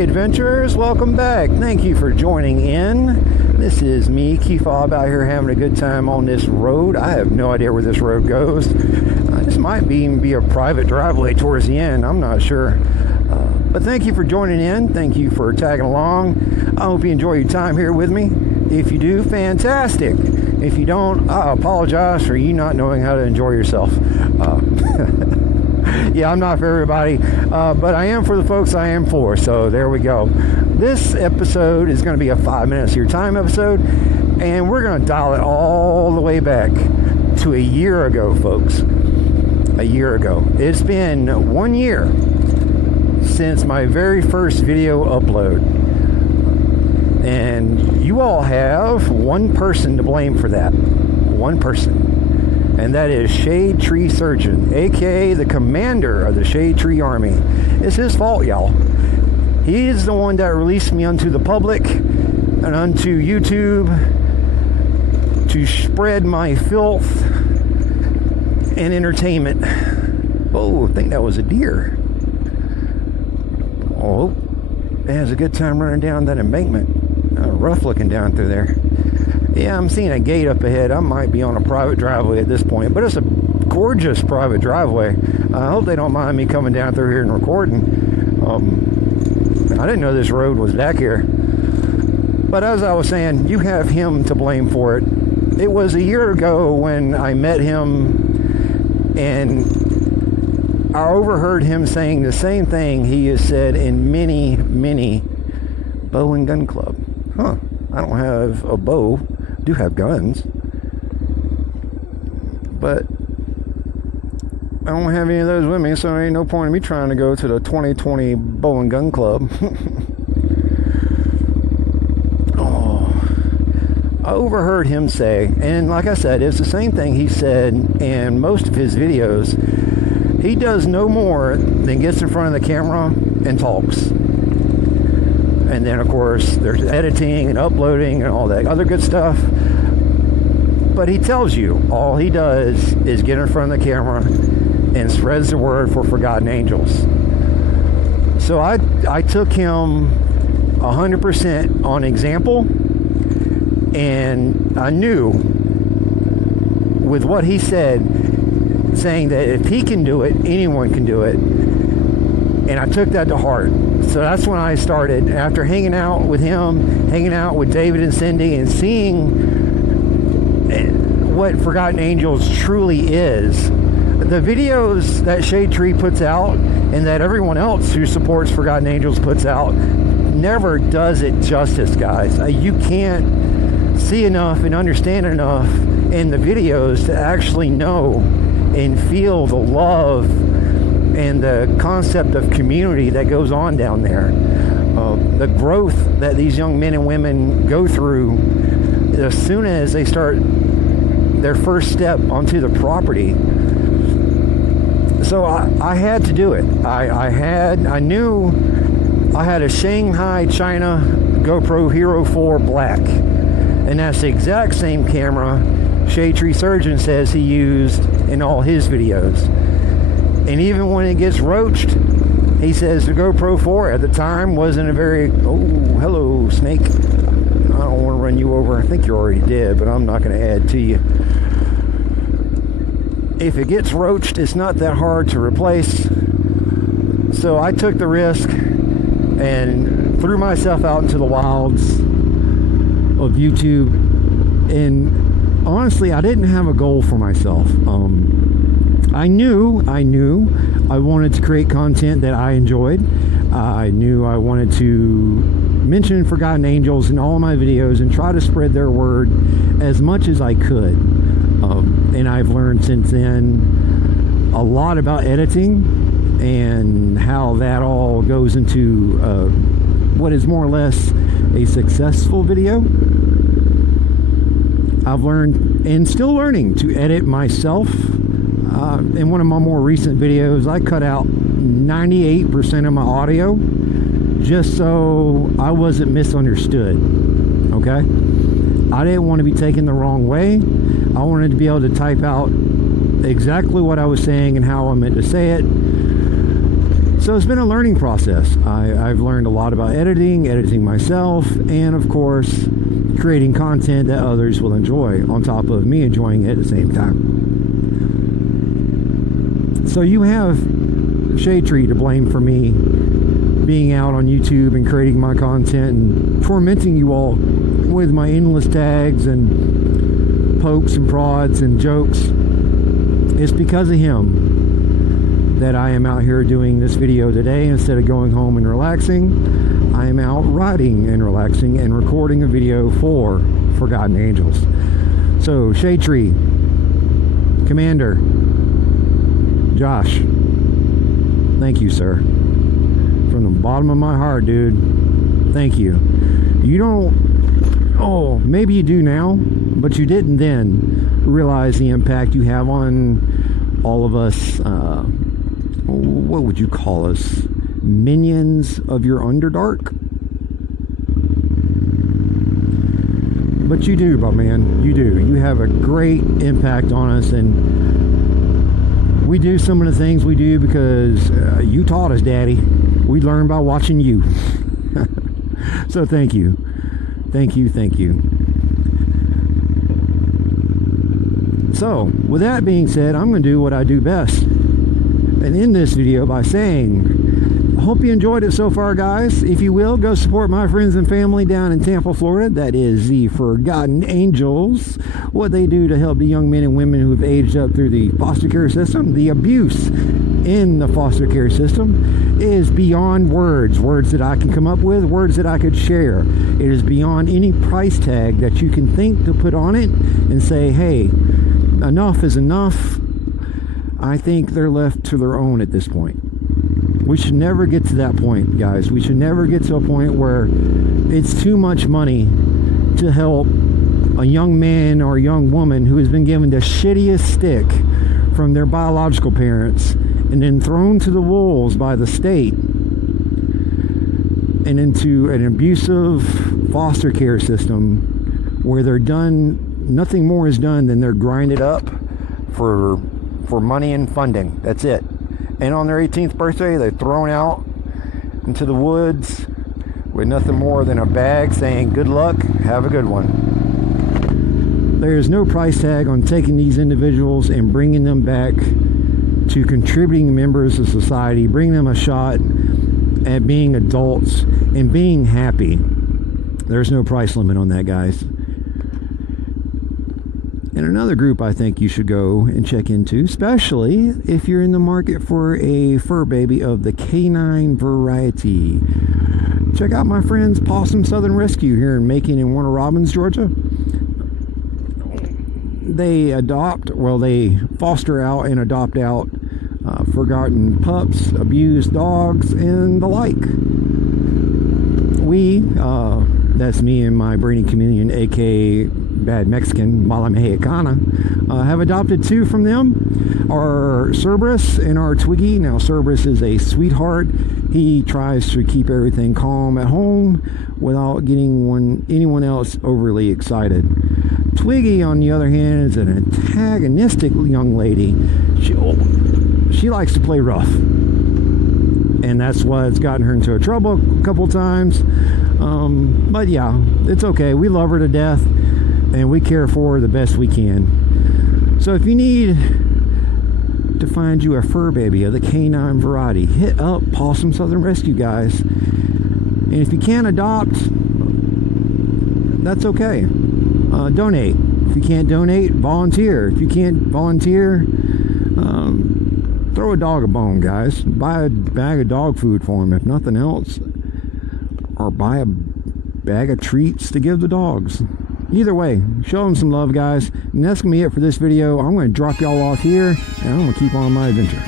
Hey adventurers, welcome back. Thank you for joining in. This is me, Keefob, out here having a good time on this road. I have no idea where this road goes. This might even be a private driveway towards the end. I'm not sure. But thank you for joining in. Thank you for tagging along. I hope you enjoy your time here with me. If you do, fantastic. If you don't, I apologize for you not knowing how to enjoy yourself. Yeah, I'm not for everybody, but I am for the folks I am for, so there we go. This episode is going to be a 5 minutes of your time episode, and we're going to dial it all the way back to a year ago, folks. A year ago. It's been 1 year since my very first video upload, and you all have one person to blame for that. One person. And that is Shadetree Surgeon, aka the commander of the Shadetree Army. It's his fault, y'all. He's the one that released me unto the public and unto YouTube to spread my filth and entertainment. Oh, I think that was a deer. Oh, it has a good time running down that embankment. Rough looking down through there. Yeah, I'm seeing a gate up ahead. I might be on a private driveway at this point, but it's a gorgeous private driveway. I hope they don't mind me coming down through here and recording. I didn't know this road was back here. But as I was saying, you have him to blame for it. It was a year ago when I met him, and I overheard him saying the same thing he has said in many, many bow and gun club. Huh, I don't have a bow. Do have guns, but I don't have any of those with me, so there ain't no point in me trying to go to the 2020 Bow and Gun Club. Oh, I overheard him say, and like I said, it's the same thing he said in most of his videos. He does no more than gets in front of the camera and talks. And then, of course, there's editing and uploading and all that other good stuff. But he tells you all he does is get in front of the camera and spreads the word for Forgotten Angels. So I took him 100% on example, and I knew with what he said, saying that if he can do it, anyone can do it. And I took that to heart. So that's when I started, after hanging out with him, hanging out with David and Cindy, and seeing what Forgotten Angels truly is. The videos that Shadetree puts out, and that everyone else who supports Forgotten Angels puts out, never does it justice, guys. You can't see enough and understand enough in the videos to actually know and feel the love and the concept of community that goes on down there. The growth that these young men and women go through as soon as they start their first step onto the property. So I had to do it. I knew I had a Shanghai China GoPro Hero 4 Black, and that's the exact same camera Shadetree Surgeon says he used in all his videos. And even when it gets roached, he says the GoPro 4 at the time wasn't a very... Oh, hello, snake. I don't want to run you over. I think you already did, but I'm not going to add to you. If it gets roached, it's not that hard to replace. So I took the risk and threw myself out into the wilds of YouTube. And honestly, I didn't have a goal for myself. I knew I wanted to create content that I enjoyed. I knew I wanted to mention Forgotten Angels in all of my videos and try to spread their word as much as I could. And I've learned since then a lot about editing and how that all goes into what is more or less a successful video. I've learned and still learning to edit myself. In one of my more recent videos, I cut out 98% of my audio just so I wasn't misunderstood. Okay? I didn't want to be taken the wrong way. I wanted to be able to type out exactly what I was saying and how I meant to say it. So So it's been a learning process. I've learned a lot about editing myself, and of course creating content that others will enjoy, on top of me enjoying it at the same time. So you have Shadetree to blame for me being out on YouTube and creating my content and tormenting you all with my endless tags and pokes and prods and jokes. It's because of him that I am out here doing this video today. Instead of going home and relaxing, I am out riding and relaxing and recording a video for Forgotten Angels. So Shadetree, Commander, Josh, thank you, sir. From the bottom of my heart, dude, thank you. You don't, oh, maybe you do now, but you didn't then realize the impact you have on all of us. What would you call us? Minions of your Underdark? But you do, my man. You do. You have a great impact on us, and we do some of the things we do because you taught us, Daddy. We learned by watching you. So thank you. Thank you, thank you. So, with that being said, I'm going to do what I do best and end this video by saying, I hope you enjoyed it so far, guys. If you will, go support my friends and family down in Tampa, Florida. That is the Forgotten Angels. What they do to help the young men and women who have aged up through the foster care system. The abuse in the foster care system is beyond words. Words that I can come up with, words that I could share. It is beyond any price tag that you can think to put on it and say, hey, enough is enough. I think they're left to their own at this point. We should never get to that point, guys. We should never get to a point where it's too much money to help a young man or a young woman who has been given the shittiest stick from their biological parents and then thrown to the wolves by the state and into an abusive foster care system where they're done, nothing more is done than they're grinded up for money and funding. That's it. And on their 18th birthday, they're thrown out into the woods with nothing more than a bag saying, good luck, have a good one. There is no price tag on taking these individuals and bringing them back to contributing members of society, bring them a shot at being adults and being happy. There's no price limit on that, guys. And another group I think you should go and check into, especially if you're in the market for a fur baby of the canine variety. Check out my friends Possum Southern Rescue here in Macon in Warner Robins, Georgia. They they foster out and adopt out forgotten pups, abused dogs, and the like. That's me and my breeding communion, aka Bad Mexican, Mala Mexicana, have adopted two from them. Our Cerberus and our Twiggy. Now Cerberus is a sweetheart. He tries to keep everything calm at home without getting anyone else overly excited. Twiggy, on the other hand, is an antagonistic young lady. She likes to play rough, and that's what's gotten her into trouble a couple times. But yeah, it's okay. We love her to death, and we care for her the best we can. So if you need to find you a fur baby of the canine variety, hit up Possum Southern Rescue, guys. And if you can't adopt, that's okay. Donate. If you can't donate, volunteer. If you can't volunteer, throw a dog a bone, guys. Buy a bag of dog food for him, if nothing else. Or buy a bag of treats to give the dogs. Either way, show them some love, guys. And that's going to be it for this video. I'm going to drop y'all off here, and I'm going to keep on my adventure.